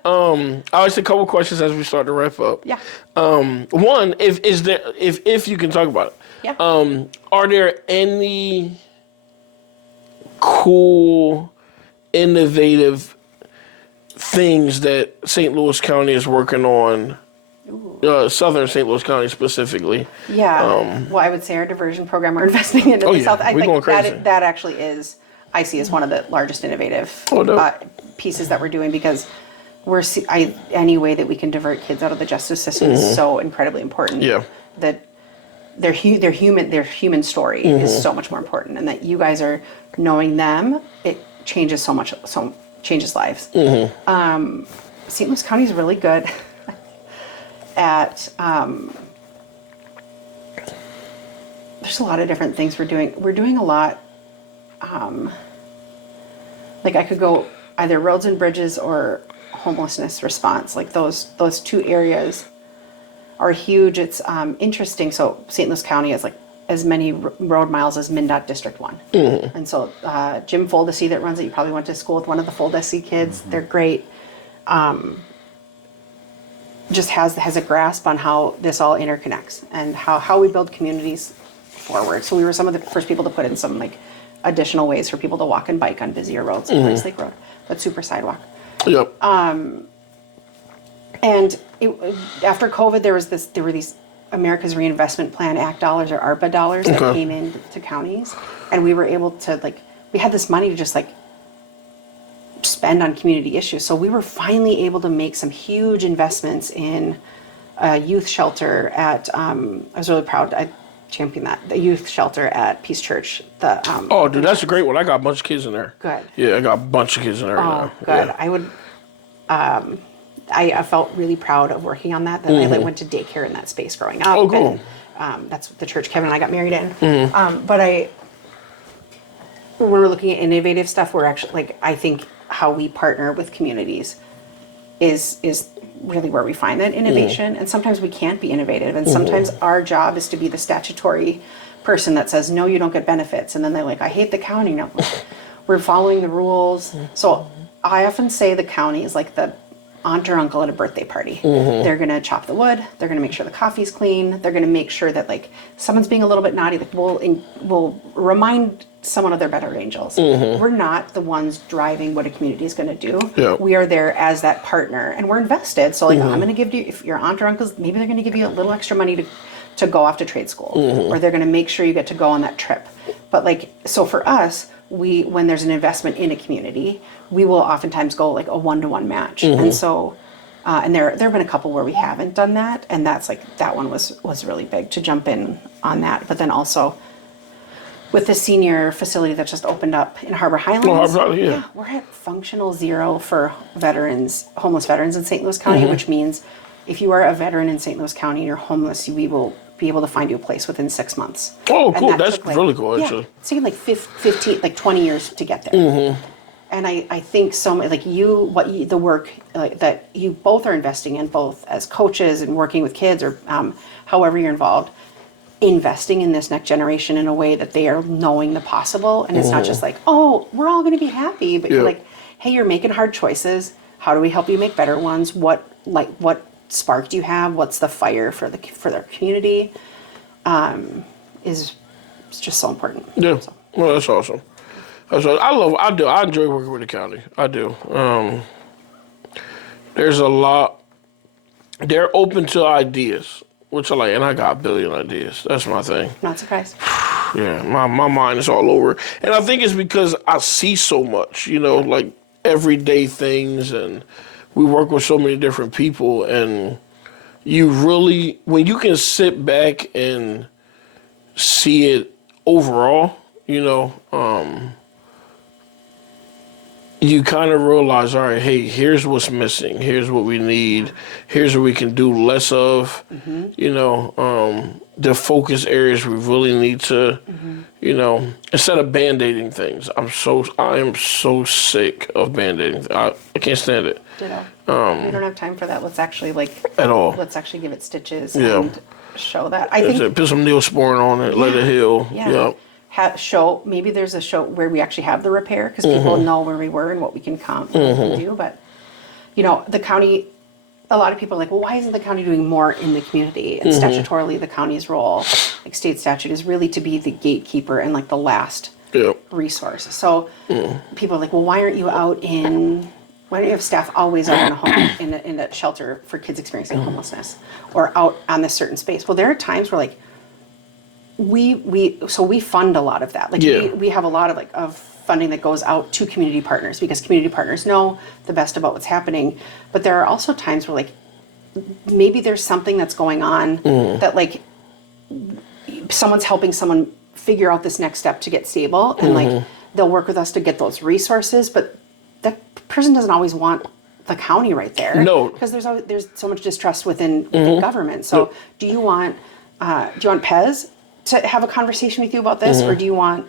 I always a couple questions as we start to wrap up. Yeah. One, if you can talk about it. Yeah. Are there any cool, innovative things that St. Louis County is working on? Southern St. Louis County specifically. Yeah. Well, I would say our diversion program we're investing in Oh, the yeah. South. I We're think going crazy. that actually is, I see as one of the largest innovative no. pieces that we're doing because any way that we can divert kids out of the justice system is so incredibly important. Yeah. That their human story is so much more important, and that you guys are knowing them. It changes changes lives. St. Louis County is really good at. There's a lot of different things we're doing. We're doing a lot. Like I could go either roads and bridges or homelessness response. Like those two areas are huge. It's interesting. So St. Louis County has like as many road miles as MnDOT District 1. And so Jim Foldesy that runs it, you probably went to school with one of the Foldesy kids. They're great. Just has a grasp on how this all interconnects and how we build communities forward. So we were some of the first people to put in some like additional ways for people to walk and bike on busier roads, like Rice Lake Road, but super sidewalk. Yep. And after COVID, there were these America's Reinvestment Plan Act dollars or ARPA dollars that came in to counties, and we were able to we had this money to just spend on community issues. So we were finally able to make some huge investments in a youth shelter at. I was really proud. I championed that, the youth shelter at Peace Church. Oh, dude, that's a great one. I got a bunch of kids in there. Good. Yeah, I got a bunch of kids in there. Oh, good. Yeah. I would. I felt really proud of working on that. I went to daycare in that space growing up. Oh, cool. And, that's the church Kevin and I got married in. But when we're looking at innovative stuff, we're actually I think how we partner with communities is really where we find that innovation. And sometimes we can't be innovative, and sometimes our job is to be the statutory person that says no, you don't get benefits, and then they're like, I hate the county. No, we're following the rules. So I often say the county is like the aunt or uncle at a birthday party. They're going to chop the wood. They're going to make sure the coffee's clean. They're going to make sure that someone's being a little bit naughty. We'll remind someone of their better angels. We're not the ones driving what a community is going to do. Yeah. We are there as that partner, and we're invested. So I'm going to give you, if your aunt or uncles, maybe they're going to give you a little extra money to go off to trade school, or they're going to make sure you get to go on that trip. But so for us, when there's an investment in a community, we will oftentimes go a 1-to-1 match. And so, and there have been a couple where we haven't done that, and that's that one was really big to jump in on that. But then also with the senior facility that just opened up in Harbor Highlands, we're at functional zero for homeless veterans in St. Louis County, which means if you are a veteran in St. Louis County and you're homeless, we will be able to find you a place within 6 months. Oh, cool. That's really cool, actually. Yeah, it's taken 15, 20 years to get there. And I think so much, the work that you both are investing in, both as coaches and working with kids or however you're involved, investing in this next generation in a way that they are knowing the possible. And it's not just oh, we're all going to be happy, but you're hey, you're making hard choices. How do we help you make better ones? What spark do you have? What's the fire for their community? Is just so important. Yeah. So. Well, that's awesome. I enjoy working with the county. I do. There's a lot. They're open to ideas, which I like, and I got a billion ideas. That's my thing. Not surprised. Yeah, my mind is all over. And I think it's because I see so much, everyday things, and we work with so many different people, and when you can sit back and see it overall, you kind of realize, all right, hey, here's what's missing. Here's what we need. Here's what we can do less of. The focus areas we really need to, instead of band-aiding things. I am so sick of band-aiding. I can't stand it. Ditto. We don't have time for that. Let's actually at all. Let's actually give it stitches and show that. I think put some Neosporin on it, let it heal. Yeah. Maybe there's a show where we actually have the repair because people know where we were and what we can do. But the county, a lot of people are like, well, why isn't the county doing more in the community? And statutorily, the county's role, state statute, is really to be the gatekeeper and the last resource. So people are like, well, why don't you have staff always out in a home in a shelter for kids experiencing homelessness or out on this certain space? Well, there are times where we fund a lot of that. We have a lot of funding that goes out to community partners because community partners know the best about what's happening. But there are also times where maybe there's something that's going on that someone's helping someone figure out this next step to get stable, and they'll work with us to get those resources. But that person doesn't always want the county right there. No, because there's so much distrust within government. So do you want Pez to have a conversation with you about this, or do you want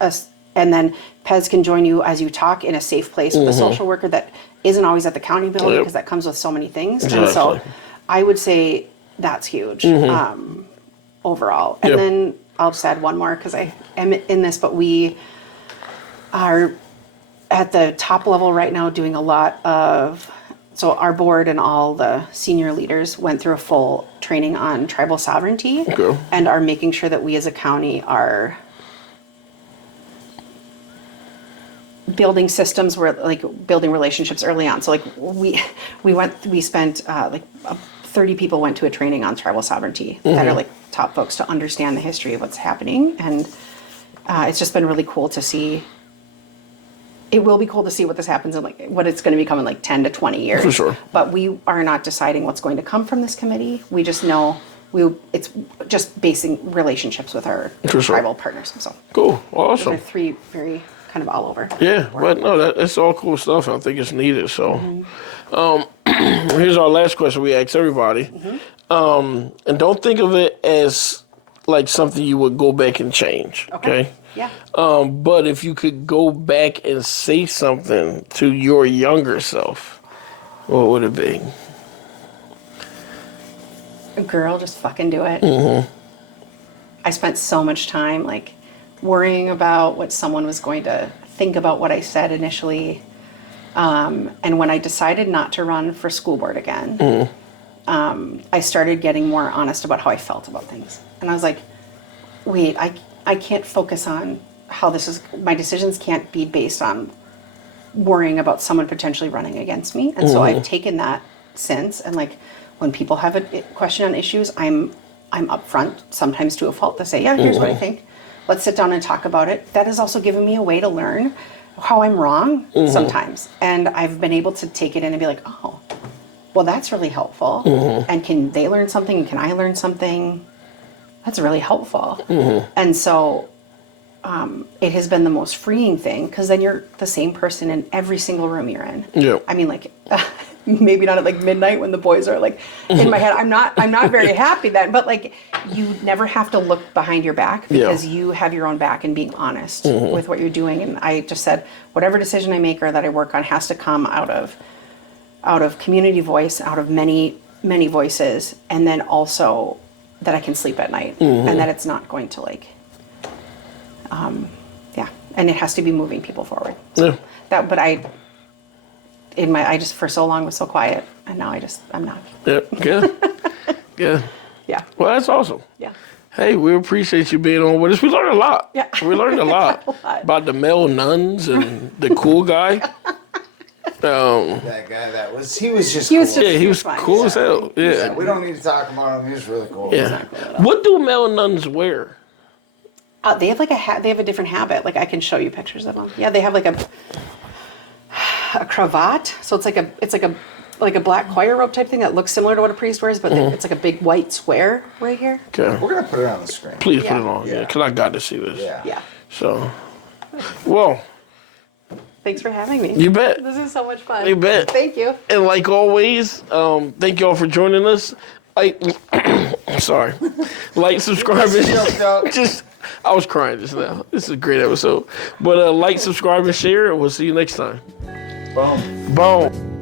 us? And then Pez can join you as you talk in a safe place with a social worker that isn't always at the county building because that comes with so many things. Exactly. And so I would say that's huge overall. And then I'll just add one more because I am in this, but we are at the top level right now doing a lot of, so our board and all the senior leaders went through a full training on tribal sovereignty and are making sure that we as a county are building systems where like building relationships early on. So like we spent 30 people went to a training on tribal sovereignty that are like top folks to understand the history of what's happening. And it's just been really cool to see. It will be cool to see what this happens in like what it's going to become in like 10 to 20 years. For sure. But we are not deciding what's going to come from this committee. We just know it's just basing relationships with our tribal partners. So cool. Awesome. those are three very kind of all over. Yeah, but no, that's all cool stuff. I think it's needed. So, here's our last question we ask everybody. And don't think of it as like something you would go back and change. Okay. Yeah. But if you could go back and say something to your younger self, what would it be? Girl, just fucking do it. I spent so much time like worrying about what someone was going to think about what I said initially. And when I decided not to run for school board again, I started getting more honest about how I felt about things. And I was like, wait, I can't focus on how this is, my decisions can't be based on worrying about someone potentially running against me. And so I've taken that since, and like when people have a question on issues, I'm upfront, sometimes to a fault, to say, yeah, here's what I think. Let's sit down and talk about it. That has also given me a way to learn how I'm wrong sometimes. And I've been able to take it in and be like, oh, well, that's really helpful. And can they learn something? And can I learn something? That's really helpful. And so it has been the most freeing thing, because then you're the same person in every single room you're in. Yeah. I mean, like, maybe not at like midnight when the boys are like in my head. I'm not very happy then, but like you never have to look behind your back, because you have your own back, and being honest with what you're doing. And I just said, whatever decision I make or that I work on has to come out of community voice, out of many, many voices, and then also that I can sleep at night, and that it's not going to like, and it has to be moving people forward. So but I just for so long was so quiet, and now I'm not. Yeah, yeah. Yeah. Well, that's awesome. Yeah. Hey, we appreciate you being on with us. We learned a lot. Yeah. We learned a lot about the male nuns and the cool guy. That guy, he was just He cool. was just- Yeah, he was fine. cool as hell. Yeah. We don't need to talk about him. He was really cool. Yeah. What do male nuns wear? They have like they have a different habit. Like I can show you pictures of them. Yeah, they have like a cravat. So it's like a black choir robe type thing that looks similar to what a priest wears, but it's like a big white square right here. Okay. We're gonna put it on the screen. Please put Yeah. it on. Yeah, because I got to see this. Yeah. Yeah. So, well, Thanks for having me. you bet. This is so much fun. You bet. Thank you. And like always, thank y'all for joining us. Sorry. Like, subscribe, and just I was crying just now. This is a great episode. But like, subscribe, and share, and we'll see you next time. Boom. Boom.